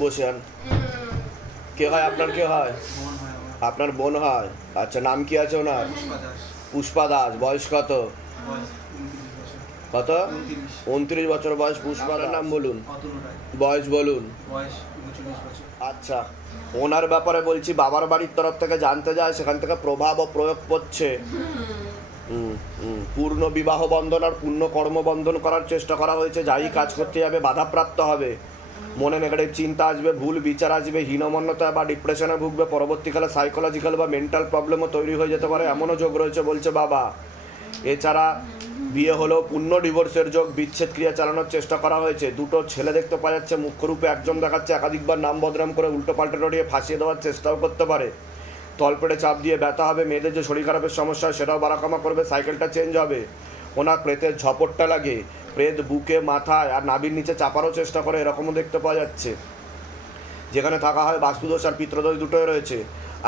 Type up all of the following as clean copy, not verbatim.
বসেন। কে হয় আপনার? কে হয় আপনার? বোন হয়। আচ্ছা, নাম কি আছে ওনার? পুষ্পা দাস। বয়স কত? কত? 29 বছর বয়স। পুষ্পার নাম বলুন, বয়স বলুন। আচ্ছা, ওনার ব্যাপারে বলছি, বাবার বাড়ির তরফ থেকে জানতে যায়, সেখান থেকে প্রভাব ও প্রয়োগ করছে। পূর্ণ বিবাহ বন্ধন আর পূর্ণ কর্মবন্ধন করার চেষ্টা করা হয়েছে। যাই কাজ করতে যাবে বাধাপ্রাপ্ত হবে, মনে নেগেটিভ চিন্তা আসবে, ভুল বিচার আসবে, হীনমন্যতা বা ডিপ্রেশনে ভুগবে, পরবর্তীকালে সাইকোলজিক্যাল বা মেন্টাল প্রবলেমও তৈরি হয়ে যেতে পারে, এমনও যোগ রয়েছে বলছে বাবা। এছাড়া বিয়ে হলেও পূর্ণ ডিভোর্সের যোগ, বিচ্ছেদ ক্রিয়া চালানোর চেষ্টা করা হয়েছে। দুটো ছেলে দেখতে পাওয়া যাচ্ছে, মুখ্যরূপে একজন দেখাচ্ছে, একাধিকবার নাম বদনাম করে উল্টো পাল্টে নড়িয়ে ফাঁসিয়ে দেওয়ার চেষ্টাও করতে পারে। তলপেটে চাপ দিয়ে ব্যথা হবে, মেয়েদের যে শরীর খারাপের সমস্যা সেটাও বাড়াকামা করবে, সাইকেলটা চেঞ্জ হবে। ওনার প্রেতের ঝপটটা লাগে, প্রেত বুকে, মাথায় আর নাভির নিচে চাপারও চেষ্টা করে, এরকমও দেখতে পাওয়া যাচ্ছে। যেখানে থাকা হয় বাস্তুদোষ আর পিতৃদোষ দুটোই রয়েছে।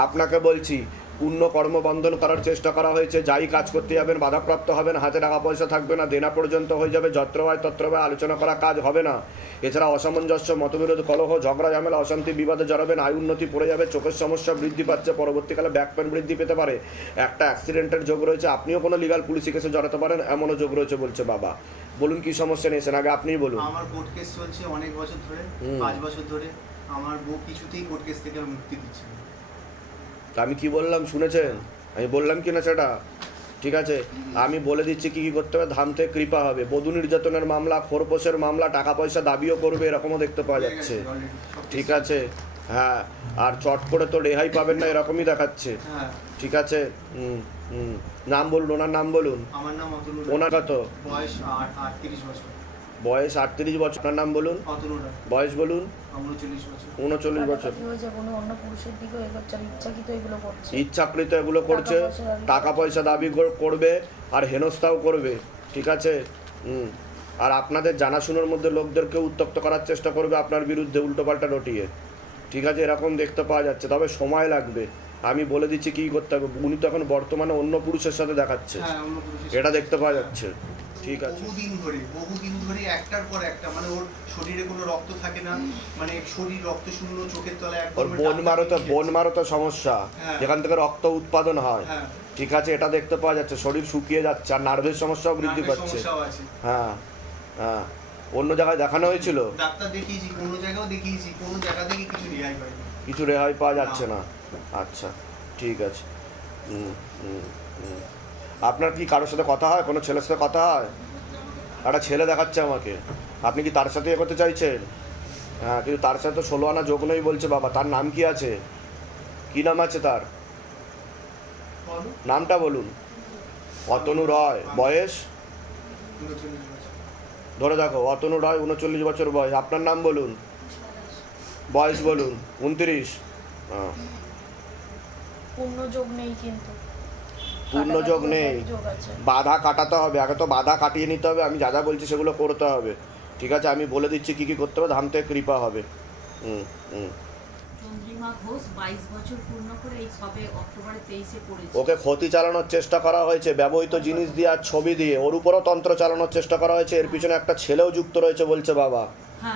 আপনাকে বলছি, পূর্ণ কর্মবন্ধন করার চেষ্টা করা হয়েছে। যাই কাজ করতে যাবেন বাধাপ্রাপ্ত হবেন, হাতে টাকা পয়সা থাকবে না, দেনা পর্যন্ত হয়ে যাবে, যত্র হয় তত্র হয়, আলোচনা করা কাজ হবে না। এছাড়া অসামঞ্জস্য, মতবিরোধ, কলহ, ঝগড়া ঝামেলা, অশান্তি, বিবাদে জড়াবেন, আয় উন্নতি পড়ে যাবে, চোখের সমস্যা বৃদ্ধি পাচ্ছে, পরবর্তীকালে ব্যাক পেন বৃদ্ধি পেতে পারে, একটা অ্যাক্সিডেন্টের যোগ রয়েছে, আপনিও কোনো লিগাল পুলিশ কেসে জড়াতে পারেন, এমনও যোগ রয়েছে বলছে বাবা। বলুন কি সমস্যা নিয়েছেন, আগে আপনিই বলুন। আমার কোর্ট কেস চলছে অনেক বছর ধরে, 5 বছর ধরে। আমার বউ কিছুতেই কোর্ট কেস থেকে মুক্তি দিচ্ছে না। আমি কি বললাম শুনেছেন? আমি বললাম কি না সেটা? ঠিক আছে, আমি বলে দিচ্ছি কি কি করতে হবে। ধাম থেকে কৃপা হবে, বধূ নির্যাতনের মামলা, খোরপোশের মামলা, টাকা পয়সা দাবিও করবে, এরকমও দেখতে পাওয়া যাচ্ছে। ঠিক আছে, হ্যাঁ, আর চট করে তো রেহাই পাবেন না, এরকমই দেখাচ্ছে। ঠিক আছে, নাম বলুন, ওনার নাম বলুন। আমার নাম অতুল। ওনার কত বয়স? 38 বছর। বয়স 38 বছর। আপনার নাম বলুন, বয়স বলুন। 39 বছর। ইচ্ছাকৃত এগুলো করছে, টাকা পয়সা দাবি করবে আর হেনস্থাও করবে। ঠিক আছে, আর আপনাদের জানাশোনার মধ্যে লোকদেরকে উত্তক্ত করার চেষ্টা করবে আপনার বিরুদ্ধে, উল্টোপাল্টা রটিয়ে। ঠিক আছে, এরকম দেখতে পাওয়া যাচ্ছে, তবে সময় লাগবে। আমি বলে দিচ্ছি কি করতে হবে। উনি তো এখন বর্তমানে অন্য পুরুষের সাথে দেখাচ্ছে, এটা দেখতে পাওয়া যাচ্ছে। ঠিক আছে, বহুদিন ধরে একটার পর একটা, মানে ওর শরীরে কোনো রক্ত থাকে না, মানে শরীর রক্ত শূন্য, চোখের তলায় একদম বোন মারোতে সমস্যা, যেখান থেকে রক্ত উৎপাদন হয়। ঠিক আছে, এটা দেখতে পাওয়া যাচ্ছে, শরীর শুকিয়ে যাচ্ছে আর নার্ভের সমস্যাও বৃদ্ধি পাচ্ছে। হ্যাঁ হ্যাঁ, অন্য জায়গায় দেখানো হয়েছিল, ডাক্তার দেখিয়েছি, কোনো জায়গাও দেখিয়েছি, কোনো জায়গা থেকে কিছু রেহাই পাওয়া যাচ্ছে না। আচ্ছা, ঠিক আছে। আপনার কি কারোর সাথে কথা হয়? কোনো ছেলের সাথে কথা হয়? একটা ছেলে দেখাচ্ছে আমাকে, আপনি কি তার সাথে এগোতে চাইছেন? হ্যাঁ, কিন্তু তার সাথে তো 16 আনা যোগ নেই বলছে বাবা। তার নাম কি আছে? কি নাম আছে তার? নামটা বলুন। অতনু রয়। বয়স ধরে দেখো, অতনু রয়, 39 বছর বয়স। আপনার নাম বলুন, বয়স বলুন। 29। পূর্ণ যোগ নেই, কিন্তু পূর্ণ যোগ নেই, বাধা কাটাতে হবে। আগে তো বাধা কাটিয়ে নিতে হবে, আমি যা যা বলছি সেগুলো করতে হবে। ঠিক আছে, আমি বলে দিচ্ছি কি কি করতে হবে, ধাম থেকে কৃপা হবে। ওকে ক্ষতি চালানোর চেষ্টা করা হয়েছে ব্যবহৃত জিনিস দিয়ে আর ছবি দিয়ে, ওর উপরও তন্ত্র চালানোর চেষ্টা করা হয়েছে। এর পিছনে একটা ছেলেও যুক্ত রয়েছে বলছে বাবা।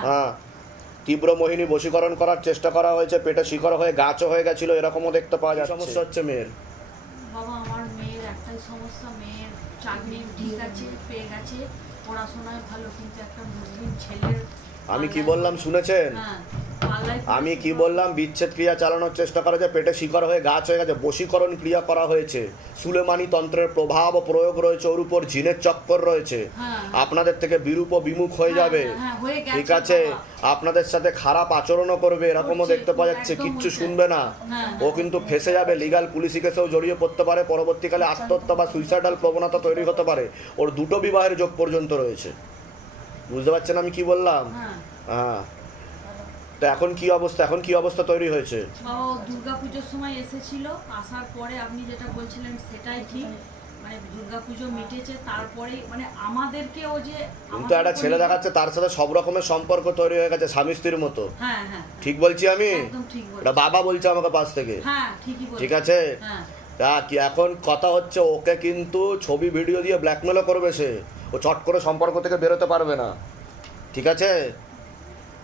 হ্যাঁ, তীব্র মোহিনী বশীকরণ করার চেষ্টা করা হয়েছে, পেটে শিকড় হয়ে গাছও হয়ে গেছিল, এরকমও দেখতে পাওয়া যাচ্ছে। সমস্যা হচ্ছে মেয়ের? বাবা, আমার মেয়ের একটাই সমস্যা, মেয়ের চাকরি ঠিক আছে, পেয়ে গেছে, পড়াশোনায় ভালো, কিন্তু একটা মুসলিম ছেলের। আমি কি বললাম শুনেছেন? আমি কি বললাম? বিচ্ছেদ ক্রিয়া চালানোর চেষ্টা করা যায়, পেটে শিকড় হয়ে গাছ হয়ে গেছে, বশীকরণ ক্রিয়া করা হয়েছে, সুলেমানি তন্ত্রের প্রভাব ও প্রয়োগ রয়েছে, ওর উপর জিনের চক্কর রয়েছে, আপনাদের থেকে বিরূপ ও বিমুখ হয়ে যাবে। ঠিক আছে, আপনাদের সাথে খারাপ আচরণও করবে, এরকমও দেখতে পাওয়া যাচ্ছে, কিচ্ছু শুনবে না। ও কিন্তু ফেসে যাবে, লিগাল পুলিশি কেসেও জড়িয়ে পড়তে পারে, পরবর্তীকালে আত্মহত্যা বা সুইসাইডাল প্রবণতা তৈরি হতে পারে। ওর 2টো বিবাহের যোগ পর্যন্ত রয়েছে। বুঝতে পারছেন আমি কি বললাম? হ্যাঁ, তো এখন কি অবস্থা, এখন কি অবস্থা তৈরি হয়েছে? দুর্গাপুজোর সময় এসেছিল, আসার পরে আপনি যেটা বলছিলেন সেটাই ঠিক, মানে দুর্গাপুজো মিটেছে, তারপরে মানে আমাদেরকে ও যে কিন্তু একটা ছেলে দেখাচ্ছে, তার সাথে সব রকমের সম্পর্ক তৈরি হয়ে গেছে, স্বামী স্ত্রীর মতো। হ্যাঁ হ্যাঁ, ঠিক বলছি আমি? একদম ঠিক বলছি। এটা বাবা বলছে আমাকে পাশ থেকে। হ্যাঁ, ঠিকই বলছেন। ঠিক আছে, কি এখন কথা হচ্ছে, ওকে কিন্তু ছবি ভিডিও দিয়ে ব্ল্যাকমেলও করবে সে, ও চট করে সম্পর্ক থেকে বেরোতে পারবে না, ঠিক আছে?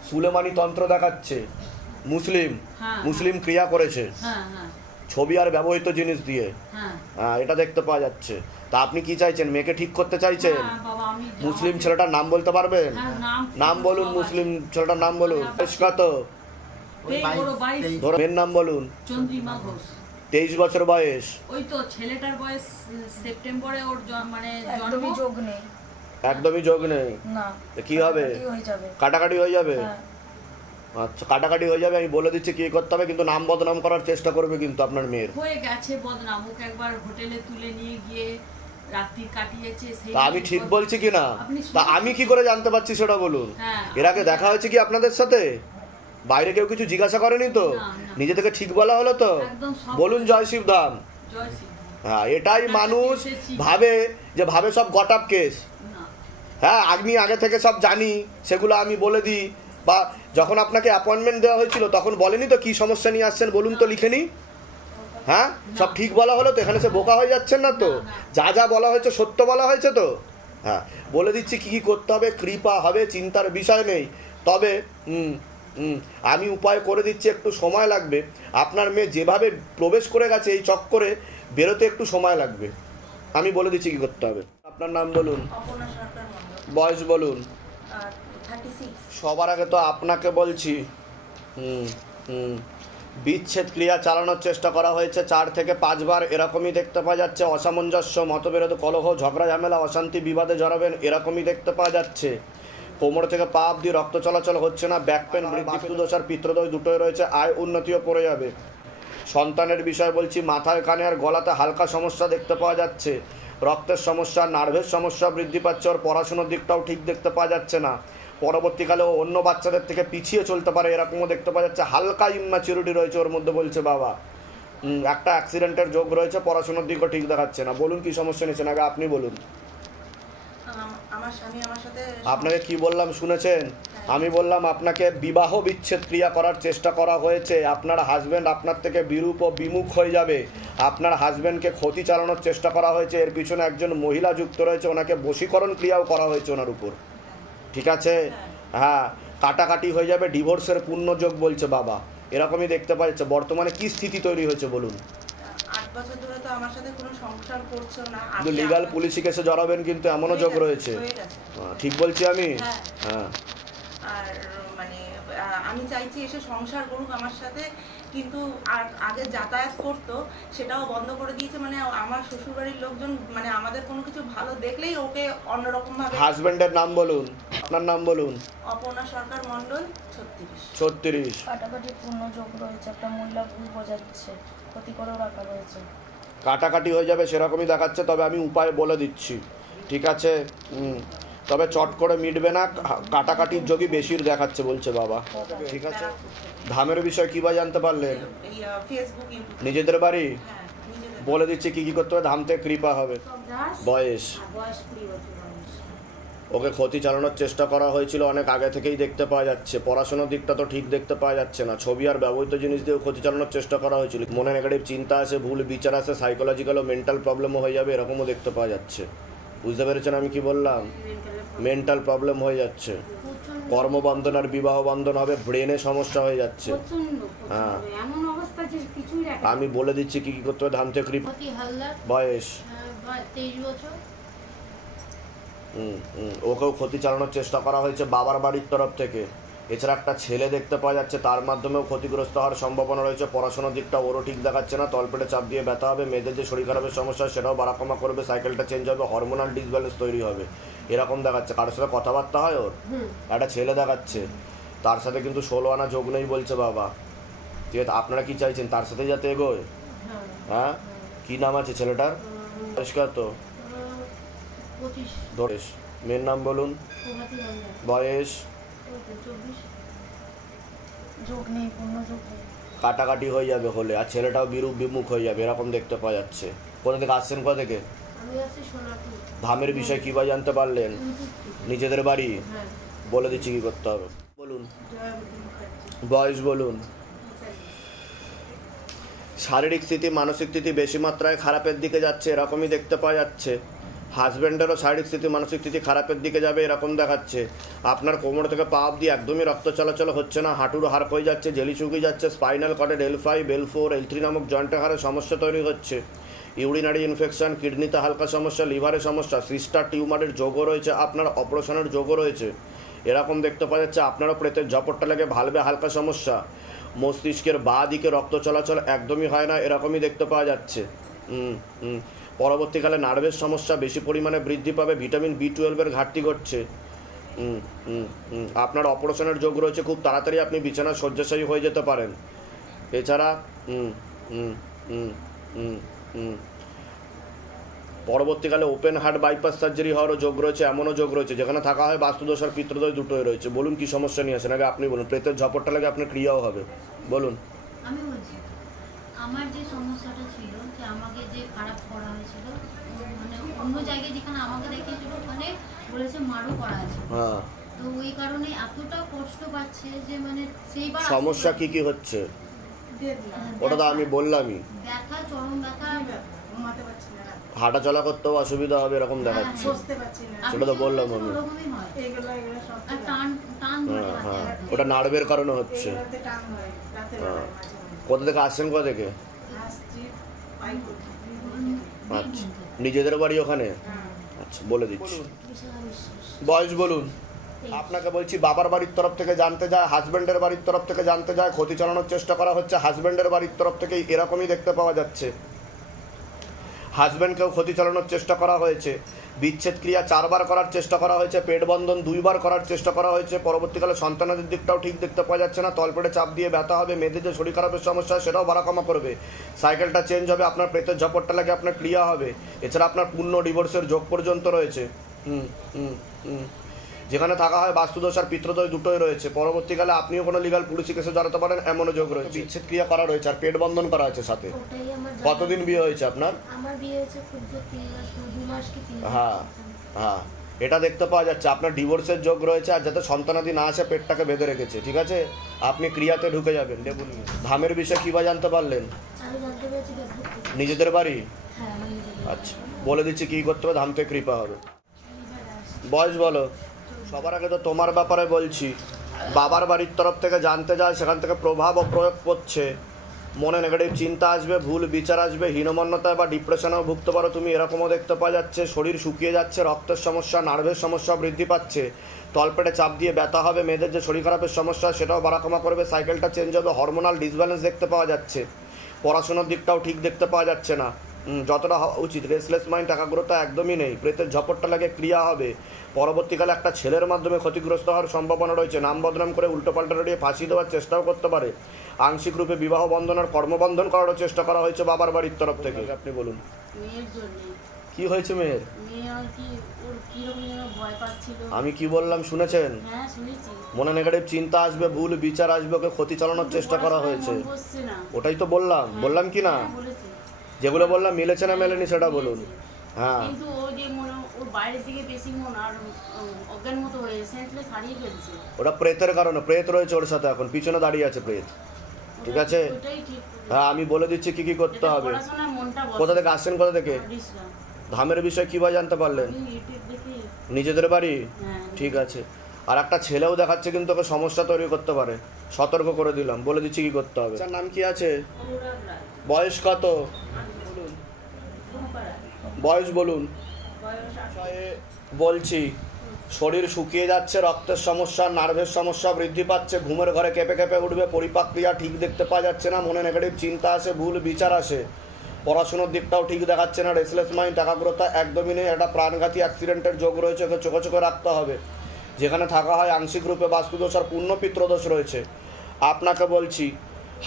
সুলেমানি তন্ত্র দেখাচ্ছে, মুসলিম ক্রিয়া করেছে ছবি আর ব্যবহৃত জিনিস দিয়ে, হ্যাঁ এটা দেখতে পাওয়া যাচ্ছে। তা আপনি কি চাইছেন, মেয়েকে ঠিক করতে চাইছেন? মুসলিম ছেলেটার নাম বলতে পারবেন? নাম বলুন, মুসলিম ছেলেটার নাম বলুন। কত ধরো, মেয়ের নাম বলুন। চন্দ্রিমা ঘোষ, 23 বছর বয়স। ওই তো ছেলেটার বয়স সেপ্টেম্বরে, ওর মানে একদমই যোগ নেই, একদমই যোগ নেই না। কি হবে? কাটাকাটি হয়ে যাবে। আচ্ছা, কাটাকাটি হয়ে যাবে, আমি বলে দিচ্ছি কি করতে হবে, কিন্তু নাম বদনাম করার চেষ্টা করবে কিন্তু আপনার মেয়ের। হয়ে গেছে বদনাম, ওকে একবার হোটেলে তুলে নিয়ে গিয়ে রাত্রি কাটিয়েছে। তা আমি ঠিক বলছি কি না? তা আমি কি করে জানতে পারছি সেটা বলুন। এর আগে দেখা হয়েছে কি আপনাদের সাথে? বাইরে কেউ কিছু জিজ্ঞাসা করেনি তো? নিজে থেকে ঠিক বলা হলো তো? বলুন জয় শিবধাম। হ্যাঁ, এটাই মানুষ ভাবে সব গটাপ কেস। হ্যাঁ, আমি আগে থেকে সব জানি, সেগুলো আমি বলে দিই। বা যখন আপনাকে অ্যাপয়েন্টমেন্ট দেওয়া হয়েছিল তখন বলেনি তো কি সমস্যা নিয়ে আসছেন, বলুন তো, লিখে নি। হ্যাঁ, সব ঠিক বলা হলো তো? এখানে সে বোকা হয়ে যাচ্ছেন না তো? যা যা বলা হয়েছে সত্য বলা হয়েছে তো? হ্যাঁ, বলে দিচ্ছি কি কি করতে হবে, কৃপা হবে, চিন্তার বিষয় নেই। তবে আমি উপায় করে দিচ্ছি, একটু সময় লাগবে। আপনার মেয়ে যেভাবে প্রবেশ করে গেছে এই চক্করে, বেরোতে একটু সময় লাগবে। আমি বলে দিচ্ছি কি করতে হবে। আপনার নাম বলুন, বয়স বলুন। সবার আগে তো আপনাকে বলছি, বিচ্ছেদ ক্রিয়া চালানোর চেষ্টা করা হয়েছে 4 থেকে 5 বার, এরকমই দেখতে পাওয়া যাচ্ছে। অসামঞ্জস্য, মতবিরোধ, কলহ, ঝগড়া ঝামেলা, অশান্তি, বিবাদে জড়াবেন, এরকমই দেখতে পাওয়া যাচ্ছে। কোমর থেকে পা অবধি রক্ত চলাচল হচ্ছে না, ব্যাক পেন, বাস্তুদোষ আর পিত্রদোষ দুটোই রয়েছে, আয় উন্নতিও পড়ে যাবে। সন্তানের বিষয় বলছি, মাথায়, কানে আর গলাতে হালকা সমস্যা দেখতে পাওয়া যাচ্ছে। রক্তের সমস্যা, নার্ভের সমস্যা বৃদ্ধি পাচ্ছে। ওর পড়াশোনার দিকটাও ঠিক দেখতে পাওয়া যাচ্ছে না। পরবর্তীকালে ও অন্য বাচ্চাদের থেকে পিছিয়ে চলতে পারে, এরকমও দেখতে পাওয়া যাচ্ছে। হালকা ইম্যাচুরিটি রয়েছে ওর মধ্যে বলছে বাবা। একটা অ্যাক্সিডেন্টের যোগ রয়েছে, পড়াশোনার দিকও ঠিক দেখাচ্ছে না। বলুন কি সমস্যা নিয়েছেন, আগে আপনি বলুন। আপনাকে কি বললাম শুনেছেন? আমি বললাম আপনাকে বিবাহ বিচ্ছেদ ক্রিয়া করার চেষ্টা করা হয়েছে। আপনার হাজব্যান্ড আপনার থেকে বিরূপ ও বিমুখ হয়ে যাবে। আপনার হাজব্যান্ডকে ক্ষতি চালানোর চেষ্টা করা হয়েছে। এর পিছনে একজন মহিলা যুক্ত রয়েছে, ওনাকে বশীকরণ ক্রিয়াও করা হয়েছে ওনার উপর, ঠিক আছে? হ্যাঁ, কাটাকাটি হয়ে যাবে, ডিভোর্সের পূর্ণ যোগ বলছে বাবা, এরকমই দেখতে পাচ্ছে। বর্তমানে কি স্থিতি তৈরি হয়েছে বলুন? 8 বছর ধরে তো আমার সাথে কোনো সংসার করছো না, কিন্তু লিগ্যাল পুলিশি কেসে জড়াবেন, কিন্তু এমনও যোগ রয়েছে। ঠিক বলছি আমি? হ্যাঁ। আর মানে আমি চাইছি এসে সংসার করুক আমার সাথে, কিন্তু আর আগে যাতায়াত করতো সেটাও বন্ধ করে দিয়েছে। মানে আমার শ্বশুরবাড়ির লোকজন মানে আমাদের কোনো কিছু ভালো দেখলেই ওকে অন্যরকম ভাবে। হাজবেন্ডের নাম বলুন, আপনার নাম বলুন। অপর্ণা সরকার মণ্ডল, 36। কাটাকাটি পূর্ণ যোগ রয়েছে, একটা মহিলা ভুল বোঝাচ্ছে, ক্ষতি করেও রাখা রয়েছে। কাটাকাটি হয়ে যাবে সেরকমই দেখাচ্ছে, তবে আমি উপায় বলে দিচ্ছি, ঠিক আছে? তবে চট করে মিটবে না, কাটাকাটির যোগই বেশির দেখাচ্ছে বলছে বাবা, ঠিক আছে? ধামের বিষয় কি বা জানতে পারলেন? নিজেদের বাড়ি বলে দিচ্ছি কি কি করতে হবে, ধাম থেকে কৃপা হবে। বয়স, ওকে ক্ষতি চালানোর চেষ্টা করা হয়েছিল অনেক আগে থেকেই দেখতে পাওয়া যাচ্ছে। পড়াশোনার দিকটা তো ঠিক দেখতে পাওয়া যাচ্ছে না। ছবি আর ব্যবহৃত জিনিস দিয়েও ক্ষতি চালানোর চেষ্টা করা হয়েছিল। মনে নেগেটিভ চিন্তা আসে, ভুল বিচার আসে, সাইকোলজিক্যাল ও মেন্টাল প্রবলেমও হয়ে যাবে, এরকমও দেখতে পাওয়া যাচ্ছে। বুঝতে পেরেছেন আমি কি বললাম? মেন্টাল প্রবলেম হয়ে যাচ্ছে, কর্মবন্ধন আর বিবাহ বন্ধন হবে, ব্রেনে সমস্যা হয়ে যাচ্ছে। হ্যাঁ, আমি বলে দিচ্ছি কি কি করতে হবে, ধাম থেকে কৃপা। বয়স 23 বছর। ওকেও ক্ষতি চালানোর চেষ্টা করা হয়েছে বাবার বাড়ির তরফ থেকে। এছাড়া একটা ছেলে দেখতে পাওয়া যাচ্ছে, তার মাধ্যমেও ক্ষতিগ্রস্ত হওয়ার সম্ভাবনা রয়েছে। পড়াশোনার দিকটা ওরও ঠিক দেখাচ্ছে না, তলপেটে চাপ দিয়ে ব্যথা হবে, মেয়েদের যে শরীর খারাপের সমস্যা সেটাও বাড়াকমা করবে, সাইকেলটা চেঞ্জ হবে, হরমোনাল ডিসব্যালেন্স তৈরি হবে, এরকম দেখাচ্ছে। কারোর সাথে কথাবার্তা হয় ওর, একটা ছেলে দেখাচ্ছে, তার সাথে কিন্তু 16 আনা যোগ নেই বলছে বাবা, ঠিক আছে? আপনারা কি চাইছেন তার সাথে যাতে এগোয়? হ্যাঁ, কি নাম আছে ছেলেটার? পরিষ্কার তো? 25। মেয়ের নাম বলুন। বয়স? যোগ নেই, পূর্ণ যোগ নেই। কাটাকাটি হয়ে যাবে হলে, আর ছেলেটাও বিরূপ বিমুখ হয়ে যাবে, এরকম দেখতে পাওয়া যাচ্ছে। কোথা থেকে আসছেন, কোথা থেকে? ধামের বিষয় কি বা জানতে পারলেন? নিজেদের বাড়ি বলে দিচ্ছি কি করতে হবে, বলুন। বয়স বলুন। শারীরিক স্থিতি মানসিক স্থিতি বেশি মাত্রায় খারাপের দিকে যাচ্ছে এরকমই দেখতে পাওয়া যাচ্ছে। হাজব্যান্ডেরও শারীরিক স্থিতি মানসিক স্থিতি খারাপের দিকে যাবে এরকম দেখাচ্ছে। আপনার কোমর থেকে পা অবধি একদমই রক্ত চলাচল হচ্ছে না, হাঁটুর হাড় হয়ে যাচ্ছে, জেলি শুকিয়ে যাচ্ছে, স্পাইনাল কর্ডের L5 L4 L3 নামক জয়েন্টের হাড়ে সমস্যা তৈরি হচ্ছে, ইউরিনারি ইনফেকশন, কিডনিতে হালকা সমস্যা, লিভারে সমস্যা, সিস্টার টিউমারের যোগও রয়েছে, আপনার অপারেশনের যোগও রয়েছে এরকম দেখতে পাওয়া যাচ্ছে। আপনারও প্রেতের ঝপটটা লেগে ভালবে হালকা সমস্যা, মস্তিষ্কের বাঁ দিকে রক্ত চলাচল একদমই হয় না এরকমই দেখতে পাওয়া যাচ্ছে। পরবর্তীকালে নার্ভের সমস্যা বেশি পরিমাণে বৃদ্ধি পাবে, ভিটামিন B12 ঘাটতি ঘটছে। আপনার অপারেশনের যোগ রয়েছে, খুব তাড়াতাড়ি আপনি বিছানা শয্যাশায়ী হয়ে যেতে পারেন। এছাড়া পরবর্তীকালে ওপেন হার্ট বাইপাস সার্জারি হওয়ারও যোগ রয়েছে, এমনও যোগ রয়েছে যেখানে থাকা হয় বাস্তুদোষ আর পিতৃদোষ দুটোই রয়েছে। বলুন কি সমস্যা নিয়ে আসেন, আগে আপনি বলুন। প্রেতের ঝপটটা লাগে আপনার ক্রিয়াও হবে, বলুন। আমি বলছি আমার যে সমস্যাটা ছিল যে আমাকে যে খারাপ করা হয়েছিল, মানে অন্য জায়গায় যেখানে আমাকে দেখিয়েছিল ওখানে বলেছে মারও করা আছে। হ্যাঁ, তো ওই কারণে এতটা কষ্ট পাচ্ছে যে মানে সেইবার সমস্যা কি কি হচ্ছে ওটা তো আমি বললামই। ব্যথা, চরম ব্যথা, হাঁটা চলা করতেও অসুবিধা হবে এরকম দেখাচ্ছে, সেটা তো বললাম আমি। ওরকমই হয়। আর টান টান ধরে হ্যাঁ, হাতে। ওটা নার্ভের কারণে হচ্ছে। হ্যাঁ, কোথা থেকে আসছেন, কোথা থেকে? আচ্ছা, নিজেদের বাড়ি ওখানে? আচ্ছা, বলে দিচ্ছি। বয়স বলুন। আপনাকে বলছি বাবার বাড়ির তরফ থেকে জানতে যায়, হাজব্যান্ডের বাড়ির তরফ থেকে জানতে যায়, ক্ষতি চালানোর চেষ্টা করা হচ্ছে হাজব্যান্ডের বাড়ির তরফ থেকেই এরকমই দেখতে পাওয়া যাচ্ছে। হাজব্যান্ডকেও ক্ষতি চালানোর চেষ্টা করা হয়েছে, বিচ্ছেদ ক্রিয়া 4 বার করার চেষ্টা করা হয়েছে, পেট বন্ধন 2 বার করার চেষ্টা করা হয়েছে। পরবর্তীকালে সন্তানাদের দিকটাও ঠিক দেখতে পাওয়া যাচ্ছে না, তলপেটে চাপ দিয়ে ব্যথা হবে, মেয়েদের যে শরীর খারাপের সমস্যা সেটাও বাড়া কমা করবে, সাইকেলটা চেঞ্জ হবে, আপনার প্রেতের ঝপটটা লাগে আপনার ক্রিয়া হবে। এছাড়া আপনার পূর্ণ ডিভোর্সের যোগ পর্যন্ত রয়েছে। যেখানে থাকা হয় বাস্তুদোষ আর পিতৃদোষ দুটোই রয়েছে। পরবর্তীকালে আপনিও কোনো লিগাল পুলিশি কেসে জড়াতে পারেন এমনও যোগ রয়েছে। বিচ্ছেদ ক্রিয়া করা রয়েছে আর পেট বন্ধন করা আছে সাথে। ওটাই আমার কতদিন বিয়ে হয়েছে আপনার? আমার বিয়ে হয়েছে খুব জোর 3 মাস, 2 মাস কি 3 মাস। হ্যাঁ হ্যাঁ, এটা দেখতে পাওয়া যাচ্ছে আপনার ডিভোর্সের যোগ রয়েছে, আর যাতে সন্তানাদি না আসে পেটটাকে বেঁধে রেখেছে। ঠিক আছে, আপনি ক্রিয়াতে ঢুকে যাবেন। লেবুন ধামের বিষয়ে কী বা জানতে পারলেন? আমি জানতে পেরেছি ফেসবুক থেকে। নিজেদের বাড়ি? হ্যাঁ, আমার নিজেদের। আচ্ছা, বলে দিচ্ছি কী করতে হবে, ধাম থেকে কৃপা হবে। বয়স বলো। সবার আগে তো তোমার ব্যাপারে বলছি। বাবার বাড়ির তরফ থেকে জানতে যায়, সেখান থেকে প্রভাব ও প্রয়োগ করছে, মনে নেগেটিভ চিন্তা আসবে, ভুল বিচার আসবে, হীনমন্যতায় বা ডিপ্রেশনেও ভুগতে পারো তুমি এরকমও দেখতে পাওয়া যাচ্ছে। শরীর শুকিয়ে যাচ্ছে, রক্তের সমস্যা, নার্ভের সমস্যা বৃদ্ধি পাচ্ছে, তলপেটে চাপ দিয়ে ব্যথা হবে, মেয়েদের যে শরীর খারাপের সমস্যা সেটাও বাড়াকমা করবে, সাইকেলটা চেঞ্জ হবে, হরমোনাল ডিসব্যালেন্স দেখতে পাওয়া যাচ্ছে, পড়াশোনার দিকটাও ঠিক দেখতে পাওয়া যাচ্ছে না যতটা হওয়া উচিত, রেসলেস মাইন্ড, একাগ্রতা একদমই নেই, প্রেতের ঝপটটা লাগে ক্রিয়া হবে। পরবর্তীকালে একটা ছেলের মাধ্যমে ক্ষতিগ্রস্ত হওয়ার সম্ভাবনা রয়েছে, নাম বদনাম করে উল্টোপাল্টা রড়িয়ে ফাঁসি দেওয়ার চেষ্টাও করতে পারে, আংশিক রূপে বিবাহ বন্ধন আর কর্মবন্ধন করারও চেষ্টা করা হয়েছে বাবার বাড়ির তরফ থেকে। আপনি বলুন মেয়ের জন্য। কি হয়েছে মেয়ের? মেয়ে আর কি ওর কিরকম যেন ভয় পাচ্ছিল। আমি কি বললাম শুনেছেন? হ্যাঁ শুনেছি। মনে নেগেটিভ চিন্তা আসবে, ভুল বিচার আসবে, ওকে ক্ষতি চালানোর চেষ্টা করা হয়েছে। মন বসছে না। ওটাই তো বললাম, বললাম কি না? হ্যাঁ, বলেছে। যেগুলো বললাম মিলেছে না মেলেনি সেটা বলুন। হ্যাঁ, কিন্তু ও যে মনে ওর বাইরের দিকে বেশি মন আর অজ্ঞান মতো হয়ে সেন্সলেস হারিয়ে ফেলছে। ওটা প্রেতের কারণে, প্রেত রয়েছে ওর সাথে, এখন পিছনে দাঁড়িয়ে আছে প্রেত। ঠিক আছে, ওটাই ঠিক। হ্যাঁ আমি বলে দিচ্ছি কি কি করতে হবে। পড়াশোনায় মনটা বসে। কোথা থেকে আসছেন, কোথা থেকে? হারিসরা। ধামের বিষয়ে কি বা জানতে পারলেন? আমি ইউটিউব দেখে। নিজেদের বাড়ি? হ্যাঁ। ঠিক আছে। আর একটা ছেলেও দেখাচ্ছে কিন্তু ওকে সমস্যা তৈরি করতে পারে, সতর্ক করে দিলাম, বলে দিচ্ছি কি করতে হবে। তার নাম কি আছে? অনুরাগ রায়। বয়স কত? বয়স বলুন। বলছি শরীর শুকিয়ে যাচ্ছে, রক্তের সমস্যা, নার্ভের সমস্যা বৃদ্ধি পাচ্ছে, ঘুমের ঘরে কেঁপে কেঁপে উঠবে, পরিপাক ক্রিয়া ঠিক দেখতে পাওয়া যাচ্ছে না, মনে নেগেটিভ চিন্তা আসে, ভুল বিচার আসে, পড়াশোনার দিকটাও ঠিক দেখাচ্ছে না, রেসলেস মাইন্ড, একাগ্রতা একদমই নেই, একটা প্রাণঘাতী অ্যাক্সিডেন্টের যোগ রয়েছে, ওকে চোখে চোখে রাখতে হবে। যেখানে থাকা হয় আংশিক রূপে বাস্তুদোষ আর পূর্ণ পিতৃদোষ রয়েছে। আপনাকে বলছি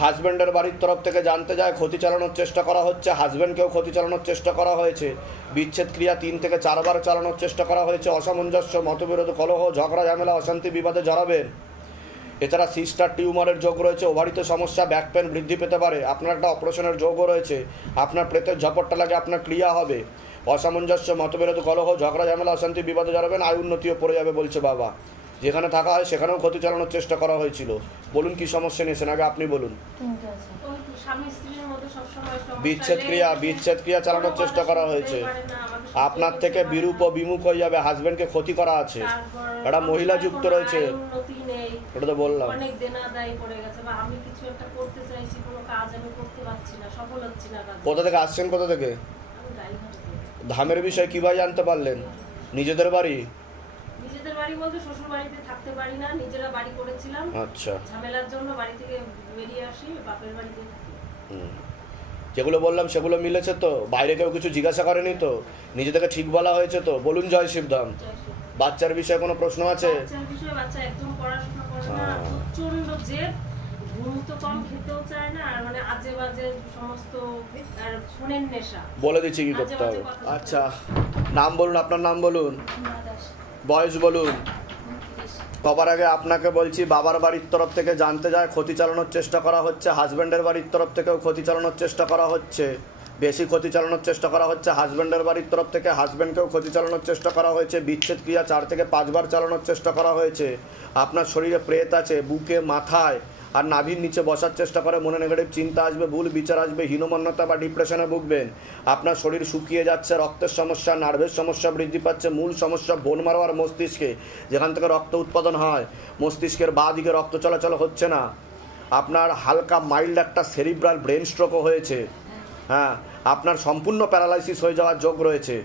হাজব্যান্ডের বাড়ির তরফ থেকে জানতে যায়, ক্ষতি চালানোর চেষ্টা করা হচ্ছে, হাজব্যান্ডকেও ক্ষতি চালানোর চেষ্টা করা হয়েছে, বিচ্ছেদ ক্রিয়া 3 থেকে 4 বার চালানোর চেষ্টা করা হয়েছে, অসামঞ্জস্য, মতবিরোধ, কলহ, ঝগড়া, ঝামেলা, অশান্তি, বিবাদে জড়াবেন। এছাড়া সিস্টার টিউমারের যোগ রয়েছে, ওভারিতে সমস্যা, ব্যাক পেন বৃদ্ধি পেতে পারে, আপনার একটা অপারেশনের যোগও রয়েছে, আপনার প্রেতের ঝপটটা লাগে আপনার ক্রিয়া হবে, অসামঞ্জস্য, মতবিরোধ, কলহ, ঝগড়া, ঝামেলা, অশান্তি, বিবাদে জড়াবেন, আয় উন্নতিও পড়ে যাবে বলছে বাবা। যেখানে থাকা হয় সেখানেও ক্ষতি চালানোর চেষ্টা করা হয়েছিল। বলুন কি সমস্যা নিয়েছেন, আগে আপনি বলুন। তিনটে আছে। ওই স্বামী স্ত্রীর মধ্যে সবসময় সমস্যা, বিচ্ছেদ ক্রিয়া চালানোর কোনো চেষ্টা কথা করা শুনতেই হয়েছে। পারে না, আমাকে সব আপনার কিছু থেকে করতে বিরূপ পারে ও বিমুখ হয়ে যাবে, হাজবেন্ডকে ক্ষতি করা আছে, না। তারপর একটা মহিলা সংসারে যুক্ত কোনো রয়েছে। আয় উন্নতি নেই, ওটা তো বললাম। অনেক দেনাদায়ী পড়ে গেছে, বা আমি কিছু একটা করতে চাইছি, কোনো কাজ আমি করতে পারছি না, সফল হচ্ছি না কাজে। কোথা থেকে আসছেন, কোথা থেকে? আমি ড্রাইভার করি। ধামের বিষয় কিভাবে জানতে পারলেন? নিজেদের বাড়ি? নিজেদের বাড়ি বলতে শ্বশুর বাড়িতে থাকতে পারি না, নিজেরা বাড়ি করেছিলাম, আচ্ছা। ঝামেলার জন্য বাড়ি থেকে বেরিয়ে আসি, বাপের বাড়িতে থাকি। হুম। যেগুলো বললাম সেগুলো মিলেছে তো? বাইরে কেউ কিছু জিজ্ঞাসা করেনি তো? নিজে থেকে ঠিক বলা হয়েছে তো? বলুন জয় শিবধাম। বাচ্চার বিষয়ে কোনো প্রশ্ন আছে? বাচ্চার বিষয়ে বাচ্চা একদম পড়াশোনা করে না, প্রচন্ড জেদ, ঘুম তো কম, খেতেও চায় না, আর মানে আজে বাজে সমস্ত, আর ফোনের নেশা। বলে দিচ্ছি কি করতে হবে। আচ্ছা, নাম বলুন, আপনার নাম বলুন, সীমা দাস। বয়স বলুন। 29। সবার আগে আপনাকে বলছি, বাবার বাড়ির তরফ থেকে জানতে যায় ক্ষতি চালানোর চেষ্টা করা হচ্ছে, হাজব্যান্ডের বাড়ির তরফ থেকেও ক্ষতি চালানোর চেষ্টা করা হচ্ছে, বেশি ক্ষতি চালানোর চেষ্টা করা হচ্ছে হাজব্যান্ডের বাড়ির তরফ থেকে, হাজব্যান্ডকেও ক্ষতি চালানোর চেষ্টা করা হয়েছে, বিচ্ছেদ ক্রিয়া 4 থেকে 5 বার চালানোর চেষ্টা করা হয়েছে। আপনার শরীরে প্রেত আছে, বুকে, মাথায় আর নাভির নিচে বসার চেষ্টা করে, মনে নেগেটিভ চিন্তা আসবে, ভুল বিচার আসবে, হীনমন্যতা বা ডিপ্রেশনে ভুগবেন। আপনার শরীর শুকিয়ে যাচ্ছে, রক্তের সমস্যা, নার্ভের সমস্যা বৃদ্ধি পাচ্ছে, মূল সমস্যা বোন মারো আর মস্তিষ্কে, যেখান থেকে রক্ত উৎপাদন হয়, মস্তিষ্কের বাঁ দিকে রক্ত চলাচল হচ্ছে না। আপনার হালকা মাইল্ড একটা সেরিব্রাল ব্রেন স্ট্রোকও হয়েছে। হ্যাঁ, আপনার সম্পূর্ণ প্যারালাইসিস হয়ে যাওয়ার যোগ রয়েছে।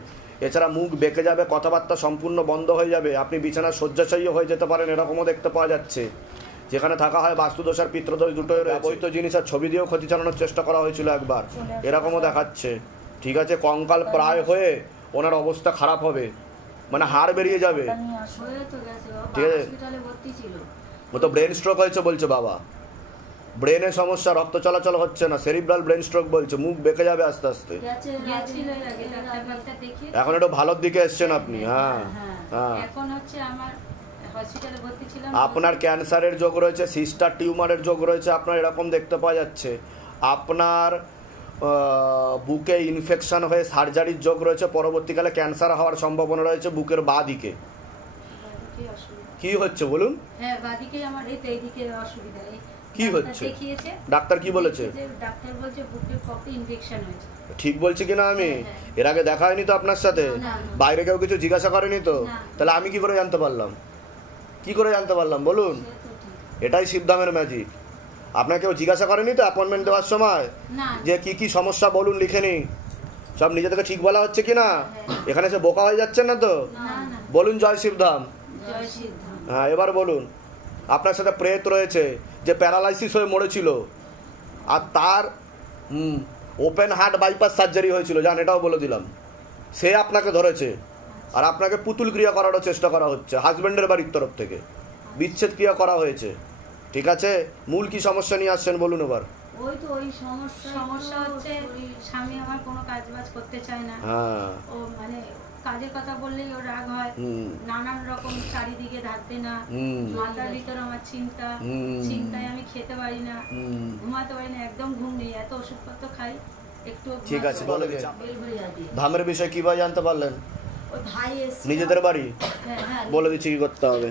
এছাড়া মুখ বেঁকে যাবে, কথাবার্তা সম্পূর্ণ বন্ধ হয়ে যাবে, আপনি বিছানার শয্যাশায়ীও হয়ে যেতে পারেন, এরকমও দেখতে পাওয়া যাচ্ছে। যেখানে থাকা হয় বাস্তুদোষ আর পিত্রদোষ দুটোই রয়েছে। অবৈধ জিনিস আর ছবি দিয়েও ক্ষতি চালানোর চেষ্টা করা হয়েছিল একবার, এরকমও দেখাচ্ছে। ঠিক আছে, কঙ্কাল প্রায় হয়ে ওনার অবস্থা খারাপ হবে, মানে হাড় বেরিয়ে যাবে। ওটা নিয়ে আসো। হয়ে তো গেছে বাবা, ঠিক আছে। হসপিটালে ভর্তি ছিল। ও তো ব্রেন স্ট্রোক হয়েছে বলছে বাবা, ব্রেনের সমস্যা, রক্ত চলাচল হচ্ছে না, সেরিব্রাল ব্রেন স্ট্রোক বলছে, মুখ বেঁকে যাবে আস্তে আস্তে। গেছিল এর আগে ডাক্তার দেখিয়ে, এখন একটু ভালোর দিকে এসছেন আপনি। হ্যাঁ হ্যাঁ, এখন হচ্ছে আমার হসপিটালে ভর্তি ছিলাম। আপনার ক্যান্সারের যোগ রয়েছে, সিস্টার টিউমারের যোগ রয়েছে, আপনার এরকম দেখতে পাওয়া যাচ্ছে। আপনার বুকে ইনফেকশন হয়ে সার্জারির যোগ রয়েছে, পরবর্তীকালে ক্যান্সার হওয়ার সম্ভাবনা রয়েছে বুকের বাঁ দিকে। বাদিকে অসুবিধা। কি হচ্ছে বলুন? হ্যাঁ, বাদিকে আমার এইদিকে অসুবিধা। কি হচ্ছে? দেখিয়েছে ডাক্তার কি বলেছে? ডাক্তার বলছে বুকের কপে ইনফেকশন হয়েছে। ঠিক বলছি কিনা আমি? এর আগে দেখা হয়নি তো আপনার সাথে? না। বাইরে কেউ কিছু জিজ্ঞাসা করেনি তো? না। তাহলে আমি কি করে জানতে পারলাম? কি করে জানতে পারলাম বলুন? সে তো ঠিক। এটাই শিবধামের ম্যাজিক। আপনাকে কেউ জিজ্ঞাসা করেনি তো অ্যাপয়েন্টমেন্ট দেওয়ার সময় না, যে কি কি সমস্যা বলুন, লিখে নি? সব নিজে থেকে ঠিক বলা হচ্ছে কি না? এখানে সে বোকা হয়ে যাচ্ছেন না তো? না, না। বলুন জয় শিবধাম। জয় সিদ্ধান্ত। হ্যাঁ, এবার বলুন। আপনার সাথে প্রেত রয়েছে যে প্যারালাইসিস হয়ে মরেছিল, আর তার ওপেন হার্ট বাইপাস সার্জারি হয়েছিল, জান, এটাও বলে দিলাম। সে আপনাকে ধরেছে, আর আপনাকে পুতুল ক্রিয়া করারও চেষ্টা করা হচ্ছে হাজব্যান্ডের বাড়ির তরফ থেকে, বিচ্ছেদ ক্রিয়া করা হয়েছে। ঠিক আছে, মূল কি সমস্যা নিয়ে আসছেন বলুন এবার। ওই তো ওই সমস্যা হচ্ছে, ওই স্বামী আমার কোনো কাজ বাজ করতে চায় না। হ্যাঁ, ও মানে কাজের কথা বললেই ওর রাগ হয়, নানান রকম চারিদিকে ঢাকতে না, মাথার ভিতর আমার চিন্তায় আমি খেতে পারি না, ঘুমাতে পারি না, একদম ঘুম নেই, এত ওষুধপত্র খাই, একটু ঠিক আছে, বলে দিন। বেলঘড়িয়া দিয়ে। ধামের বিষয় কিভাবে জানতে পারলেন? ওই ভাই এসে নিজেদের বাড়ি? হ্যাঁ হ্যাঁ বলে দিচ্ছি কি করতে হবে।